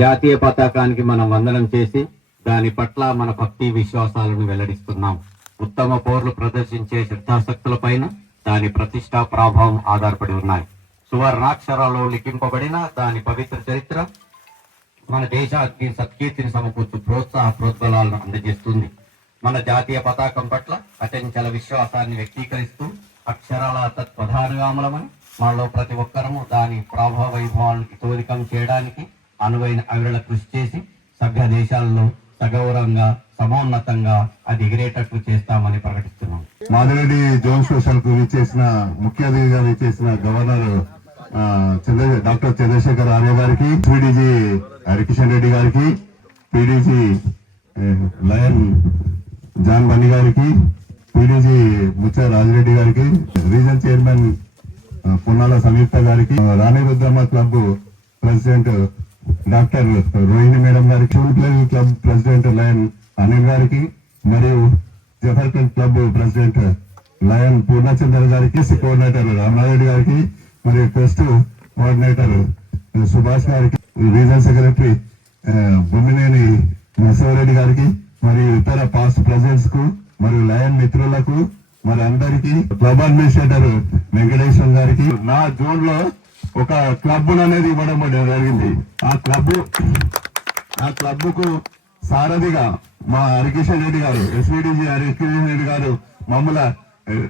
జాతీయ పతాకానికి మనం వందనం చేసి దాని పట్ల మన భక్తి విశ్వాసాలను వెల్లడిస్తున్నాం. ఉత్తమ పౌరులు ప్రదర్శించే శ్రద్ధాశక్తులపైన దాని ప్రతిష్టా ప్రభావం ఆధారపడి ఉన్నాయి. సువర్ణాక్షరాల్లో లిఖింపబడిన దాని పవిత్ర చరిత్ర మన దేశానికి సత్కీర్తిని సమకూర్చు ప్రోత్బలాలను అందజేస్తుంది. మన జాతీయ పతాకం పట్ల అచంచల విశ్వాసాన్ని వ్యక్తీకరిస్తూ అక్షరాల తత్ప్రధానగాములమని మనలో ప్రతి ఒక్కరము దాని ప్రభావ వైభవాలను ఇతోధికం చేయడానికి అనువైన అవిరళ కృషి చేసి సభ్య దేశాలలో సగౌరవంగా సమున్నతంగా అది ఎగిరేటట్లు చేస్తామని ప్రకటిస్తున్నాం. మాదిరెడ్డి జోన్ సోషల్ కు విచ్చేసిన ముఖ్య అతిథిగా విచ్చేసిన గవర్నర్ డాక్టర్ చంద్రశేఖర్ ఆర్య గారికి, పీడీజీ హరికిషన్ రెడ్డి గారికి, పీడీజీ లయన్ జాన్ బన్నీ గారికి, పీడీజీ ముచ్చ రాజిరెడ్డి గారికి, రీజన్ చైర్మన్ పొన్నాల సంయుక్త గారికి, Rani Rudramma club president doctor Rohini madam గారికి, షూల్ play club president lion Anil గారికి, మరియు జఫర్కన్ క్లబ్ ప్రెసిడెంట్ లయన్ పూర్ణచంద్ర గారికి, కోఆర్డినేటర్ రామనారెడ్డి గారికి, మరియు ట్రస్ట్ కోఆర్డినేటర్ సుభాష్ గారికి, రీజనల్ సెక్రటరీ బొమ్మినేని నరసింహారెడ్డి గారికి, మరియు ఇతర పాస్ట్ ప్రెసిడెంట్స్ కు మరియు లయన్ మిత్రులకు మరి అందరికి, క్లబ్ అడ్మినిస్ట్రేటర్ వెంకటేశ్వర్ గారికి, నా జోన్ లో ఒక క్లబ్ అనేది ఇవ్వడం జరిగింది. ఆ క్లబ్ కు సారథిగా మా హరికిషన్ రెడ్డి గారు, ఎస్పీడీజీ హరికిషన్ రెడ్డి గారు మమ్మల్ని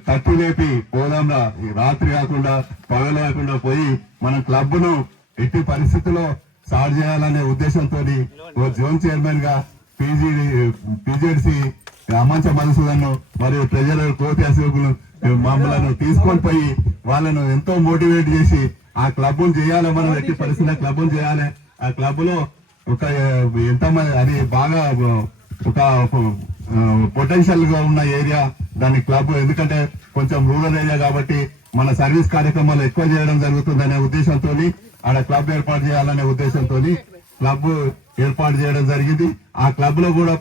తట్టు లేపి పోదాంరా, రాత్రి కాకుండా పగలు కాకుండా పోయి మన క్లబ్ ను ఎట్టి పరిస్థితుల్లో స్టార్ట్ చేయాలనే ఉద్దేశంతో జోన్ చైర్మన్ గా పీజీడిసి అమంచ మధుసూదన్ మరియు ట్రెజరర్ కోతి అశోకులు మమ్మల్ని తీసుకొని పోయి వాళ్ళను ఎంతో మోటివేట్ చేసి ఆ క్లబ్ ను చేయాలి, మనం ఎట్టి పరిస్థితుల్లో క్లబ్ ను చేయాలి. ఆ క్లబ్ లో ఒక ఎంతమంది అది బాగా ఒక పొటెన్షియల్ గా ఉన్న ఏరియా దాని క్లబ్, ఎందుకంటే కొంచెం రూరల్ ఏరియా కాబట్టి మన సర్వీస్ కార్యక్రమాలు ఎక్కువ చేయడం జరుగుతుందనే ఉద్దేశంతో ఆడ క్లబ్ ఏర్పాటు చేయాలనే ఉద్దేశంతో క్లబ్ ఏర్పాటు చేయడం జరిగింది. ఆ క్లబ్ లో కూడా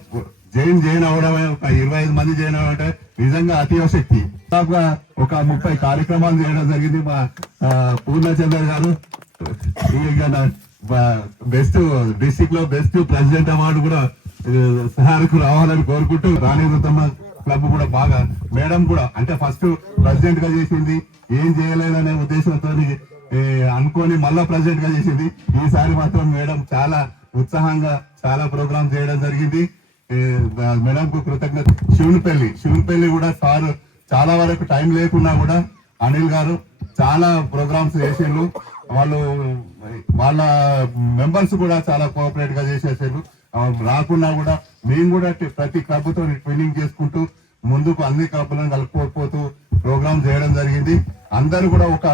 జాయిన్ అవడమే ఒక 25 మంది జాయిన్ అవ్వడం అంటే నిజంగా అతిశక్తి. ఒక 30 కార్యక్రమాలు చేయడం జరిగింది. మా పూర్ణచంద్ర గారు బెస్ట్ డిస్ట్రిక్ట్ లో బెస్ట్ ప్రెసిడెంట్ అవార్డు కూడా సార్కు రావాలని కోరుకుంటూ, రాణి రుద్రమ్మ క్లబ్ కూడా బాగా మేడం కూడా అంటే ఫస్ట్ ప్రెసిడెంట్ గా చేసింది, ఏం చేయలేదనే ఉద్దేశంతో అనుకోని మళ్ళా ప్రెసిడెంట్ గా చేసింది. ఈసారి మాత్రం మేడం చాలా ఉత్సాహంగా చాలా ప్రోగ్రామ్ చేయడం జరిగింది. మేడం కు కృతజ్ఞత. శివునిపల్లి కూడా సార్ చాలా వరకు టైం లేకున్నా కూడా అనిల్ గారు చాలా ప్రోగ్రామ్స్ చేసిండ్రు. వాళ్ళ మెంబర్స్ కూడా చాలా కోఆపరేట్ గా చేసేసారు. రాకున్నా కూడా మేము కూడా ప్రతి క్లబ్ తో ట్రైనింగ్ చేసుకుంటూ ముందుకు అన్ని క్లబ్లను కలుపుకోపోతూ ప్రోగ్రామ్ చేయడం జరిగింది. అందరూ కూడా ఒక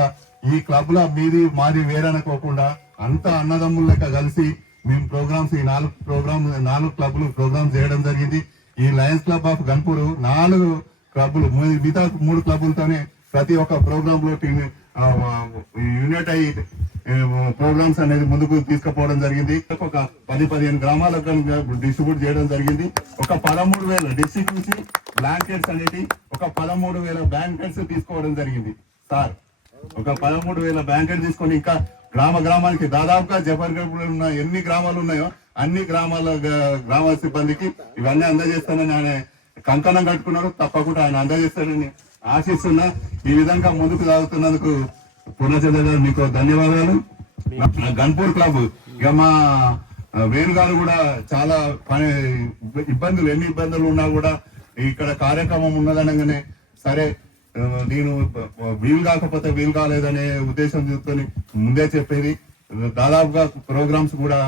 ఈ క్లబ్ లో మీది మాది వేరనుకోకుండా అంతా అన్నదమ్ముల లెక్క కలిసి మేము ప్రోగ్రామ్స్ ఈ 4 క్లబ్లు ప్రోగ్రామ్ చేయడం జరిగింది. ఈ లయన్స్ క్లబ్ ఆఫ్ గన్పూర్ 4 క్లబ్లు, మిగతా 3 క్లబ్లతోనే ప్రతి ఒక్క ప్రోగ్రామ్ లో యూనిట్ అయ్యి ప్రోగ్రామ్స్ అనేది ముందుకు తీసుకుపోవడం జరిగింది. ఒక 10-15 గ్రామాలకు డిస్ట్రిబ్యూట్ చేయడం జరిగింది. ఒక 13,000 డిస్ట్రిక్ట్ నుంచి బ్లాంకెట్స్ అనేది ఒక 13,000 బ్లాంకెట్స్ తీసుకోవడం జరిగింది. సార్ ఒక 13,000 బ్లాంకెట్ తీసుకొని ఇంకా గ్రామానికి దాదాపుగా జఫర్గఢ్ ఉన్న ఎన్ని గ్రామాలు ఉన్నాయో అన్ని గ్రామ సిబ్బందికి ఇవన్నీ అందజేస్తానని ఆయన కంకణం కట్టుకున్నారు. తప్పకుండా ఆయన అందజేస్తాడని ఆశిస్తున్నా. ఈ విధంగా ముందుకు సాగుతున్నందుకు పూర్ణచంద్ర గారు మీకు ధన్యవాదాలు. గన్పూర్ క్లబ్ ఇక మా వేణు గారు కూడా చాలా ఎన్ని ఇబ్బందులు ఉన్నా కూడా ఇక్కడ కార్యక్రమం ఉన్నదనగానే సరే నేను వీలు కాకపోతే వీలు కాలేదనే ఉద్దేశం చూసుకొని ముందే చెప్పేది. దాదాపుగా ప్రోగ్రామ్స్ కూడా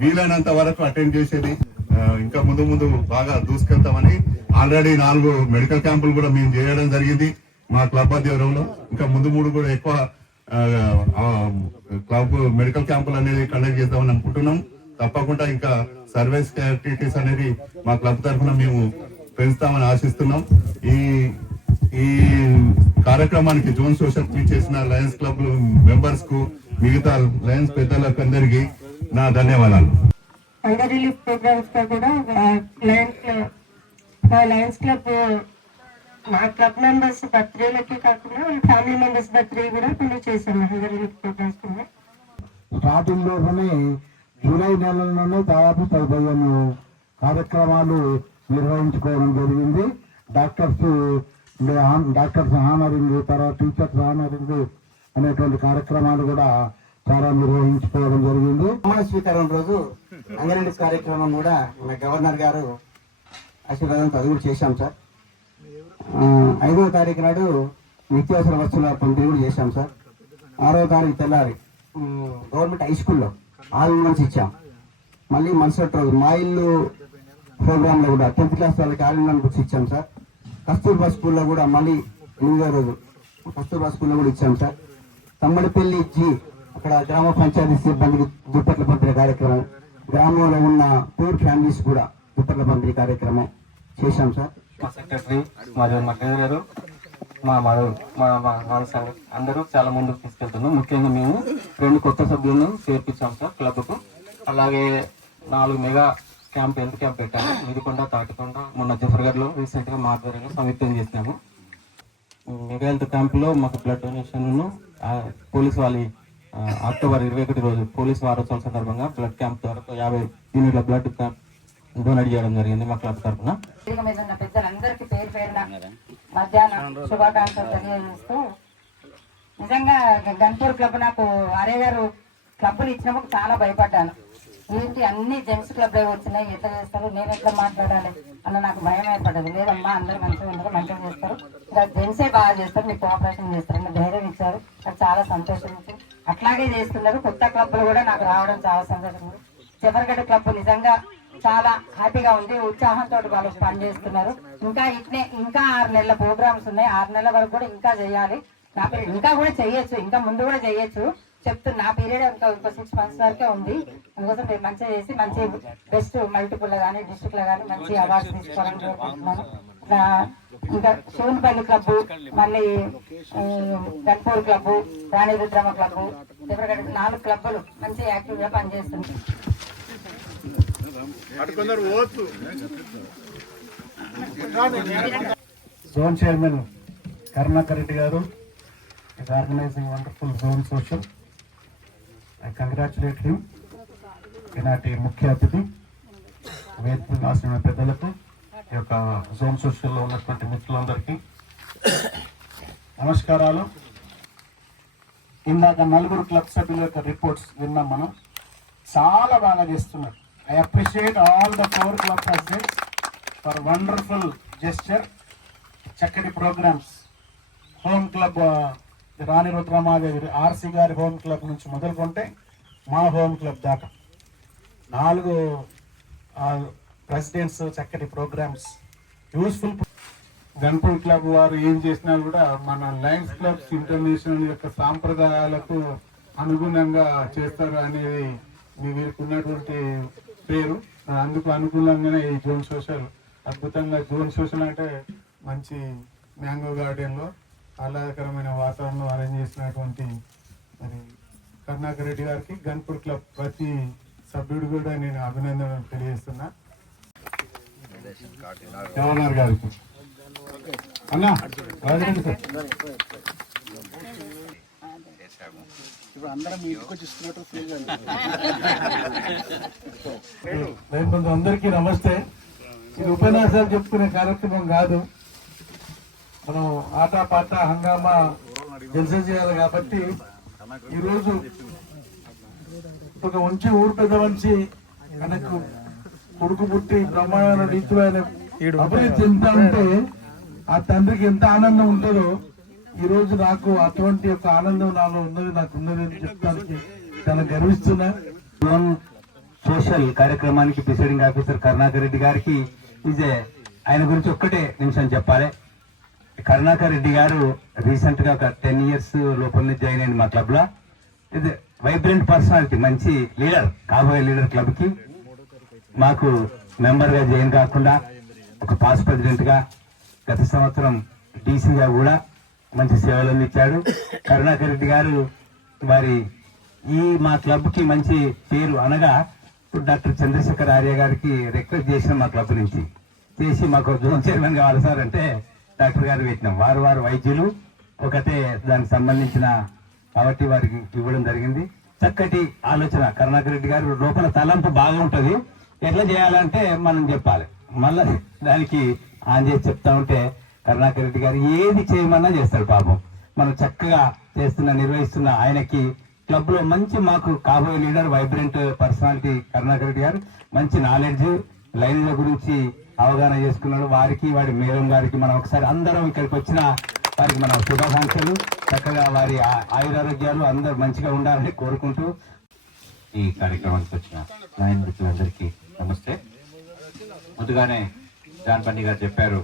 వీలైనంత వరకు అటెండ్ చేసేది. ఇంకా ముందు బాగా దూసుకెళ్తామని ఆల్రెడీ 4 మెడికల్ క్యాంపులు కూడా మేము చేయడం జరిగింది మా క్లబ్ ఆధ్వర్యంలో. ఇంకా ముందు కూడా ఎక్కువ క్లబ్ మెడికల్ క్యాంపులు అనేది కండక్ట్ చేద్దామని అనుకుంటున్నాం. తప్పకుండా ఇంకా సర్వీస్ యాక్టివిటీస్ అనేది మా క్లబ్ తరఫున మేము పెంచుతామని ఆశిస్తున్నాం. ఈ కార్యక్రమానికి జోన్ సోషల్ చేసిన లయన్స్ క్లబ్ మెంబర్స్ కు మిగతా లయన్స్ పెద్దలకు అందరికీ నా ధన్యవాదాలు. హంగర్ రిలీఫ్ ప్రోగ్రామ్స్ తో కూడా లయన్స్ క్లబ్ మా క్లబ్ మెంబర్స్ బర్త్డేలకి కాకుండా ఫ్యామిలీ మెంబర్స్ బర్త్డే కూడా కొన్ని చేశాము హంగర్ రిలీఫ్ ప్రోగ్రామ్స్ కింద. స్టార్టింగ్ లోనే జూలై నెలలోనే దాదాపు 15 కార్యక్రమాలు నిర్వహించుకోవడం జరిగింది. డాక్టర్స్ హానరింగ్, తర్వాత టీచర్స్ హానరింగ్ అనేటువంటి కార్యక్రమాలు కూడా చాలా నిర్వహించుకోవడం జరిగింది. ప్రమాణ స్వీకారం రోజు అంగన్వాడీ కార్యక్రమం కూడా మన గవర్నర్ గారు ఆశీర్వాదంతో అది కూడా చేశాం సార్. 5వ తారీఖు నాడు నిత్యావసర వస్తువుల పంపిణీ కూడా చేశాం సార్. 6వ తారీఖు తెల్లారి గవర్నమెంట్ హై స్కూల్లో ఆల్ ఇన్ ఇచ్చాం. మళ్ళీ మరుసటి రోజు మా ఇల్లు ప్రోగ్రాంలో కూడా 10th క్లాస్ వాళ్ళకి ఆల్ ఇన్ బుక్స్ ఇచ్చాం సార్. కస్తూర్బా స్కూల్లో కూడా మళ్ళీ 8వ రోజు కస్తూర్బా స్కూల్లో కూడా ఇచ్చాం సార్. తమ్మడిపల్లి అక్కడ గ్రామ పంచాయతీ సిబ్బందికి దుప్పట్ల పంపిణీ కార్యక్రమం, గ్రామంలో ఉన్న పూర్ ఫ్యామిలీస్ కూడా దుప్పట్ల పంపిణీ కార్యక్రమం చేశాం సార్. మా సెక్రటరీ, మా మేనేజర్, మా సంఘం అందరూ చాలా ముందుకు తీసుకెళ్తున్నాం. ముఖ్యంగా మేము 2 కొత్త సభ్యులను చేర్పించాం సార్ క్లబ్కు. అలాగే 4 మెగా క్యాంప్, హెల్త్ క్యాంప్ పెట్టాము. మిదికొండ, తాటికొండ, మొన్న జఫర్గఢ్లో రీసెంట్ గా మా ఆధ్వర్యంలో సంయుక్తం చేసినాము. మెగా హెల్త్ క్యాంపులో మాకు బ్లడ్ డొనేషన్, పోలీస్ వాళ్ళ అక్టోబర్ 21 రోజు పోలీస్ వారోత్సవం సందర్భంగా బ్లడ్ క్యాంప్ ద్వారా 50 యూనిట్ల బ్లడ్ డొనేట్ చేయడం జరిగింది మా క్లబ్ తరఫున. మీద ఉన్న పెద్దలందరికీ పేరు పేరున మధ్యాహ్నం శుభాకాంక్షలు తెలియజేస్తూ, నిజంగా గన్పూర్ క్లబ్ నాకు ఆర్య గారు క్లబ్లు ఇచ్చినప్పుడు చాలా భయపడ్డాను. ఏంటి అన్ని జెంట్స్ క్లబ్ వచ్చినాయి, ఎట్లా చేస్తారు, నేను ఎట్లా మాట్లాడాలి అన్న నాకు భయం ఏర్పడ్డది. లేదమ్మా అందరూ మంచిగా ఉన్నారు, మంచిగా చేస్తారు, ఇంకా జెంట్సే బాగా చేస్తారు, మీకు కోఆపరేషన్ చేస్తారు అని ధైర్యం ఇచ్చారు. నాకు చాలా సంతోషం ఇచ్చి అట్లాగే చేస్తున్నారు. కొత్త క్లబ్లు కూడా నాకు రావడం చాలా సంతోషం ఉంది. జఫర్గఢ్ క్లబ్ నిజంగా చాలా హ్యాపీగా ఉంది, ఉత్సాహంతో వాళ్ళు పనిచేస్తున్నారు. ఇంకా ఇట్నే ఇంకా 6 నెలల ప్రోగ్రామ్స్ ఉన్నాయి. 6 నెలల వరకు కూడా ఇంకా చేయాలి. నా పీరియడ్ ఇంకా కూడా చేయొచ్చు, ఇంకా ముందు కూడా చేయొచ్చు చెప్తున్నా. నా పీరియడ్ ఇంకో 6 months వరకే ఉంది. అందుకోసం మీరు మంచిగా చేసి మంచి బెస్ట్ మల్టిపుల్ లో కానీ డిస్ట్రిక్ట్ లో కానీ మంచి అవార్డ్స్ తీసుకోవాలని కోరుకుంటున్నాను. ఇంకా శివన్పల్లి క్లబ్, మళ్ళీ గన్పూర్ క్లబ్, రాణి రుద్రమ క్లబ్, జఫర్గఢ్ 4 క్లబ్లు మంచి యాక్టివ్ గా పనిచేస్తుంది. జోన్ చైర్మన్ కరుణాకర్ రెడ్డి గారు is organizing wonderful zone social. I congratulate him. ఈనాటి ముఖ్య అతిథి, వేదికను రాసిన పెద్దలకు, ఈ యొక్క జోన్ సోషల్లో ఉన్నటువంటి మిత్రులందరికీ నమస్కారాలు. ఇందాక 4 క్లబ్ సభ్యుల యొక్క రిపోర్ట్స్ విన్నాం మనం. చాలా బాగా చేస్తున్నారు. I appreciate all the 4 club presidents for wonderful gesture. చక్కటి ప్రోగ్రామ్స్. హోమ్ క్లబ్ రాణి రుద్రమాదేవి ఆర్సీ గారి హోమ్ క్లబ్ నుంచి మొదలుకుంటే మా హోమ్ క్లబ్ దాకా 4 ప్రెసిడెంట్స్, చక్కటి ప్రోగ్రామ్స్, యూస్ఫుల్. గన్పూర్ క్లబ్ వారు ఏం చేసినా కూడా మన లయన్స్ క్లబ్స్ ఇంటర్నేషనల్ యొక్క సాంప్రదాయాలకు అనుగుణంగా చేస్తారు అనేది వీరికి ఉన్నటువంటి పేరు. అందుకు అనుకూలంగానే ఈ జోన్ సోషల్ అద్భుతంగా. జోన్ సోషల్ అంటే మంచి మ్యాంగో గార్డెన్లో ఆహ్లాదకరమైన వాతావరణంలో అరేంజ్ చేసినటువంటి మరి కరుణాకర్ రెడ్డి గారికి, గన్పూర్ క్లబ్ ప్రతి సభ్యుడు కూడా నేను అభినందనలు తెలియజేస్తున్నా. గవర్నర్ గారికి అన్నా ఇప్పుడు అందరం ఇంటికి వచ్చి ఇస్తున్నట్టు ఫీల్ అందరికీ నమస్తే. ఇది ఉపన్యాసాలు చెప్పుకునే కార్యక్రమం కాదు. మనం ఆటపాట హంగామా జల్సా చేయాలి కాబట్టి ఈరోజు ఒక మంచి ఊరు పెద్ద మనిషి మనకు కొడుకు పుట్టి బ్రహ్మాండ రీతిలో ఆయన అభివృద్ధి చెందుతా ఉంటే ఆ తండ్రికి ఎంత ఆనందం ఉంటుందో ఈ రోజు నాకు అటువంటి యొక్క ఆనందం నాలో ఉన్నది, నాకు ఉన్నది అని చెప్తానికి చాలా గర్విస్తున్నా. సోషల్ కార్యక్రమానికి ప్రిసైడింగ్ ఆఫీసర్ కరుణాకర్ రెడ్డి గారికి ఆయన గురించి ఒక్కటే నిమిషం చెప్పాలి. కరుణాకర్ రెడ్డి గారు రీసెంట్ గా ఒక 10 years లోపలనే జాయిన్ అయింది మా క్లబ్ లో. ఇది వైబ్రెంట్ పర్సనాలిటీ, మంచి లీడర్, కాబోయే లీడర్. క్లబ్ కి మాకు మెంబర్ గా జాయిన్ కాకుండా ఒక పాస్ ప్రెసిడెంట్ గా, గత సంవత్సరం డీసీగా కూడా మంచి సేవలు అందించాడు. కరుణాకర్ రెడ్డి గారు వారి ఈ మా క్లబ్ కి మంచి పేరు అనగా డాక్టర్ చంద్రశేఖర్ ఆర్య గారికి రిక్వెస్ట్ చేసిన మా క్లబ్ నుంచి చేసి మాకు జోన్ చైర్మన్ కావాలి సార్ అంటే డాక్టర్ గారు పెట్టినాం. వారు వైద్యులు ఒకటే దానికి సంబంధించిన కాబట్టి వారికి ఇవ్వడం జరిగింది. చక్కటి ఆలోచన కరుణాకర్ రెడ్డి గారు లోపల తలంపు బాగా ఉంటది. ఎట్లా చేయాలంటే మనం చెప్పాలి, మళ్ళా దానికి ఆన్ చేసి చెప్తా ఉంటే కరుణాకర్ రెడ్డి గారు ఏది చేయమన్నా చేస్తాడు. పాపం మనం చక్కగా నిర్వహిస్తున్న ఆయనకి క్లబ్ లో మంచి మాకు కాబోయే leader, vibrant personality Karunakar Reddy గారు. మంచి నాలెడ్జ్, లైన్ల గురించి అవగాహన చేసుకున్నాడు. వారికి వాడి మేడం గారికి మనం ఒకసారి అందరం ఇక్కడికి వచ్చిన వారికి మన శుభాకాంక్షలు. చక్కగా వారి ఆయురారోగ్యాలు అందరూ మంచిగా ఉండాలని కోరుకుంటూ ఈ కార్యక్రమానికి వచ్చిన లైన్ మిత్రులందరికీ నమస్తే. ముందుగానే జాన్ బండి గారు చెప్పారు,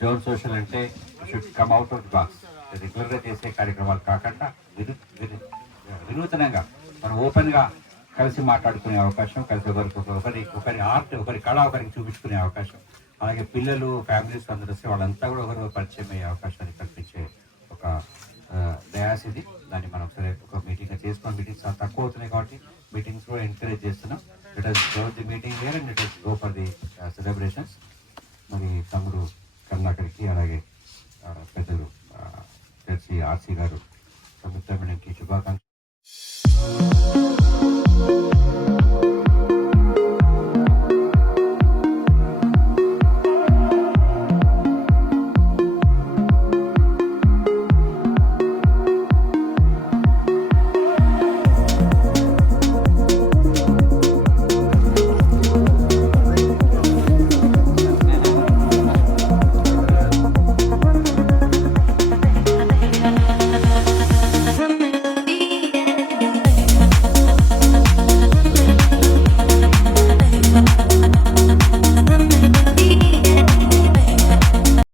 జోన్ సోషల్ అంటే should come out of the box. Regular గా చేసే కార్యక్రమాలు కాకుండా వినూతనంగా మనం ఓపెన్ గా కలిసి మాట్లాడుకునే అవకాశం, కలిసి ఒకరి ఆర్ట్, ఒకరి కళ ఒకరికి చూపించుకునే అవకాశం, అలాగే పిల్లలు ఫ్యామిలీస్ అందరూ వస్తే వాళ్ళంతా కూడా ఒకరు పరిచయం అయ్యే అవకాశాన్ని కల్పించే ఒక డయాస్ ఇది. దాన్ని మనం సరే ఒక మీటింగ్ చేసుకుని, మీటింగ్స్ తక్కువ అవుతున్నాయి కాబట్టి మీటింగ్స్ కూడా ఎంకరేజ్ చేస్తున్నాం. Let us go the meeting here and let us go for the celebrations. మరి తమ్ముడు కరుణాకర్కి అలాగే పెద్దలు ఆర్సీ గారు సంయుక్త మేడంకి శుభాకాంక్షలు.